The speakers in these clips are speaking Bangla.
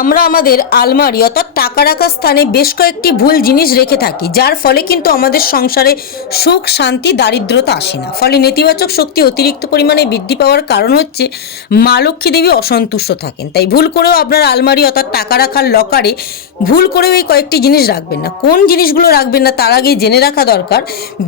আমরা আমাদের আলমারি অর্থাৎ টাকা রাখার স্থানে বেশ কয়েকটি ভুল জিনিস রেখে থাকি, যার ফলে কিন্তু আমাদের সংসারে সুখ শান্তি দারিদ্রতা আসে না। ফলে নেতিবাচক শক্তি অতিরিক্ত পরিমাণে বৃদ্ধি পাওয়ার কারণ হচ্ছে মা লক্ষ্মী দেবী অসন্তুষ্ট থাকেন। তাই ভুল করেও আপনার আলমারি অর্থাৎ টাকা রাখার লকারে ভুল করেও এই কয়েকটি জিনিস রাখবেন না। কোন জিনিসগুলো রাখবেন না তার আগে জেনে রাখা দরকার।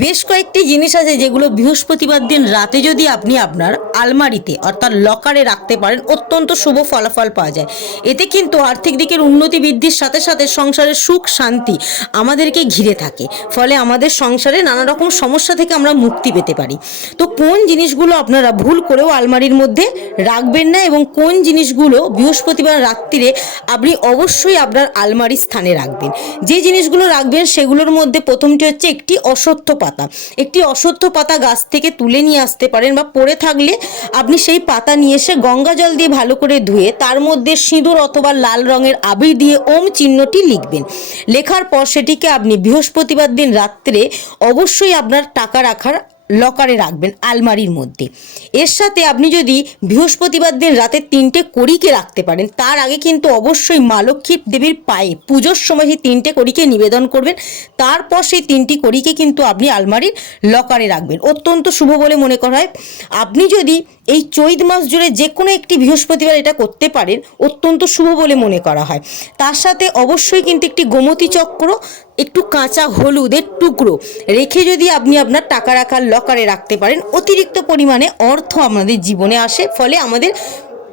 বেশ কয়েকটি জিনিস আছে যেগুলো বৃহস্পতিবার দিন রাতে যদি আপনি আপনার আলমারিতে অর্থাৎ লকারে রাখতে পারেন, অত্যন্ত শুভ ফলাফল পাওয়া যায়। এতে কিন্তু আর্থিক দিকের উন্নতি বৃদ্ধির সাথে সাথে সংসারের সুখ শান্তি আমাদেরকে ঘিরে থাকে। ফলে আমাদের সংসারে নানা রকম সমস্যা থেকে আমরা মুক্তি পেতে পারি। তো কোন জিনিসগুলো আপনারা ভুল করেও আলমারির মধ্যে রাখবেন না এবং কোন জিনিসগুলো বৃহস্পতিবার রাত্রিরে আপনি অবশ্যই আপনার আলমারির স্থানে রাখবেন। যে জিনিসগুলো রাখবেন সেগুলোর মধ্যে প্রথমটি হচ্ছে একটি অশ্বত্থ পাতা। একটি অশ্বত্থ পাতা গাছ থেকে তুলে নিয়ে আসতে পারেন, বা পড়ে থাকলে আপনি সেই পাতা নিয়ে এসে গঙ্গা জল দিয়ে ভালো করে ধুয়ে তার মধ্যে সিঁদুর অথবা লাল রঙের আবির দিয়ে ওম চিহ্নটি লিখবেন। লেখার পর সেটিকে আপনি বৃহস্পতিবার দিন রাত্রে অবশ্যই আপনার টাকা রাখার লকারে রাখবেন আলমারির মধ্যে। এর সাথে আপনি যদি বৃহস্পতিবার দিন রাতে 3টে কড়িকে রাখতে পারেন, তার আগে কিন্তু অবশ্যই মা লক্ষ্মী দেবীর পায়ে পুজোর সময় সেই 3টে কড়িকে নিবেদন করবেন। তারপর সেই 3টি কড়িকে কিন্তু আপনি আলমারির লকারে রাখবেন। অত্যন্ত শুভ বলে মনে করা হয়। আপনি যদি এই চৈত মাস জুড়ে যে কোনো একটি বৃহস্পতিবার এটা করতে পারেন, অত্যন্ত শুভ বলে মনে করা হয়। তার সাথে অবশ্যই কিন্তু একটি গোমতী চক্র, একটু কাঁচা হলুদের টুকরো রেখে যদি আপনি আপনার টাকা রাখার লকারে রাখতে পারেন, অতিরিক্ত পরিমাণে অর্থ আমাদের জীবনে আসে। ফলে আমাদের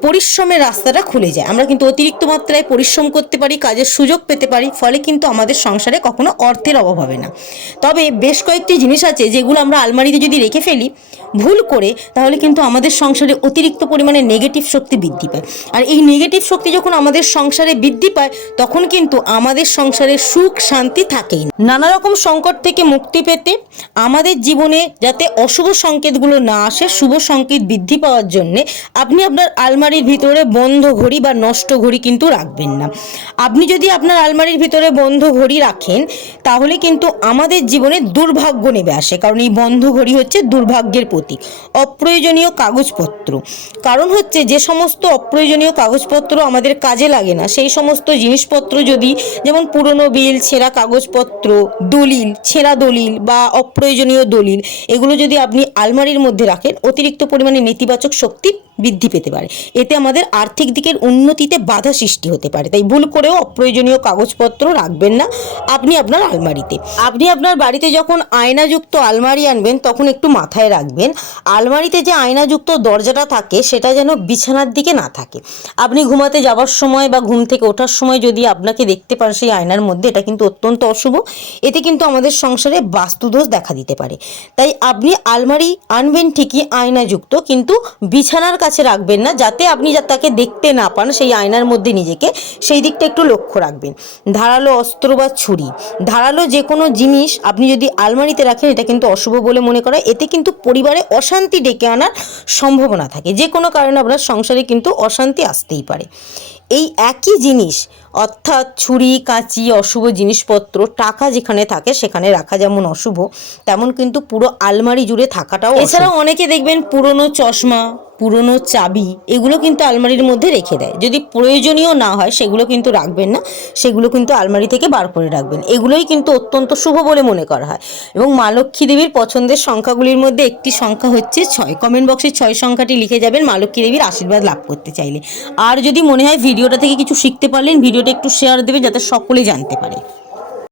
পরিশ্রমের রাস্তাটা খুলে যায়। আমরা কিন্তু অতিরিক্ত মাত্রায় পরিশ্রম করতে পারি, কাজের সুযোগ পেতে পারি। ফলে কিন্তু আমাদের সংসারে কখনো অর্থের অভাব হবে না। তবে বেশ কয়েকটি জিনিস আছে যেগুলো আমরা আলমারিতে যদি রেখে ফেলি ভুল করে, তাহলে কিন্তু আমাদের সংসারে অতিরিক্ত পরিমাণে নেগেটিভ শক্তি বৃদ্ধি পায়। আর এই নেগেটিভ শক্তি যখন আমাদের সংসারে বৃদ্ধি পায়, তখন কিন্তু আমাদের সংসারে সুখ শান্তি থাকেই না। নানা রকম সংকট থেকে মুক্তি পেতে আমাদের জীবনে যাতে অশুভ সংকেতগুলো না আসে, শুভ সংকেত বৃদ্ধি পাওয়ার জন্যে আপনি আপনার আলমারির ভিতরে বন্ধ ঘড়ি বা নষ্ট ঘড়ি কিন্তু রাখবেন না। আপনি যদি আপনার আলমারির ভিতরে বন্ধ ঘড়ি রাখেন, তাহলে কিন্তু আমাদের জীবনে দুর্ভাগ্য নেমে আসে। কারণ এই বন্ধ ঘড়ি হচ্ছে দুর্ভাগ্যের প্রতীক। অপ্রয়োজনীয় কাগজপত্র, কারণ হচ্ছে যে সমস্ত অপ্রয়োজনীয় কাগজপত্র আমাদের কাজে লাগে না, সেই সমস্ত জিনিসপত্র যদি, যেমন পুরনো বিল, ছেঁড়া কাগজপত্র, দলিল, ছেঁড়া দলিল বা অপ্রয়োজনীয় দলিল, এগুলো যদি আপনি আলমারির মধ্যে রাখেন, অতিরিক্ত পরিমাণে নেতিবাচক শক্তি বৃদ্ধি পেতে পারে। এতে আমাদের আর্থিক দিকের উন্নতিতে বাধা সৃষ্টি হতে পারে। তাই ভুল করেও অপ্রয়োজনীয় কাগজপত্র রাখবেন না আপনি আপনার আলমারিতে। আপনি আপনার বাড়িতে যখন আয়নাযুক্ত আলমারি আনবেন, তখন একটু মাথায় রাখবেন আলমারিতে যে আয়নাযুক্ত দরজাটা থাকে সেটা যেন বিছানার দিকে না থাকে। আপনি ঘুমাতে যাওয়ার সময় বা ঘুম থেকে ওঠার সময় যদি আপনাকে দেখতে পান সেই আয়নার মধ্যে, এটা কিন্তু অত্যন্ত অশুভ। এতে কিন্তু আমাদের সংসারে বাস্তুদোষ দেখা দিতে পারে। তাই আপনি আলমারি আনবেন ঠিকই আয়নাযুক্ত, কিন্তু বিছানার কাছে রাখবেন না, যাতে আপনি তাকে দেখতে না পান সেই আয়নার মধ্যে নিজেকে, সেই দিকটা একটু লক্ষ্য রাখবেন। ধারালো অস্ত্র বা ছুরি, ধারালো যে কোনো জিনিস আপনি যদি আলমারিতে রাখেন, এটা কিন্তু অশুভ বলে মনে করা। এতে কিন্তু পরিবারে অশান্তি ডেকে আনার সম্ভাবনা থাকে। যে কোনো কারণে আপনার সংসারে কিন্তু অশান্তি আসতেই পারে। এই একই জিনিস অর্থাৎ ছুরি, কাঁচি, অশুভ জিনিসপত্র, টাকা যেখানে থাকে সেখানে রাখা যেমন অশুভ, তেমন কিন্তু পুরো আলমারি জুড়ে থাকাটাও। এছাড়াও অনেকে দেখবেন পুরনো চশমা, পুরনো চাবি, এগুলো কিন্তু আলমারির মধ্যে রেখে দেয়। যদি প্রয়োজনীয় না হয় সেগুলো কিন্তু রাখবেন না, সেগুলো কিন্তু আলমারি থেকে বার করে রাখবেন। এগুলোই কিন্তু অত্যন্ত শুভ বলে মনে করা হয়। এবং মা লক্ষ্মী দেবীর পছন্দের সংখ্যাগুলির মধ্যে একটি সংখ্যা হচ্ছে 6। কমেন্ট বক্সে 6 সংখ্যাটি লিখে যাবেন মা লক্ষ্মী দেবীর আশীর্বাদ লাভ করতে চাইলে। আর যদি মনে হয় ভিডিওটা থেকে কিছু শিখতে পারলেন, ভিডিওটা একটু শেয়ার দেবেন যাতে সকলে জানতে পারে।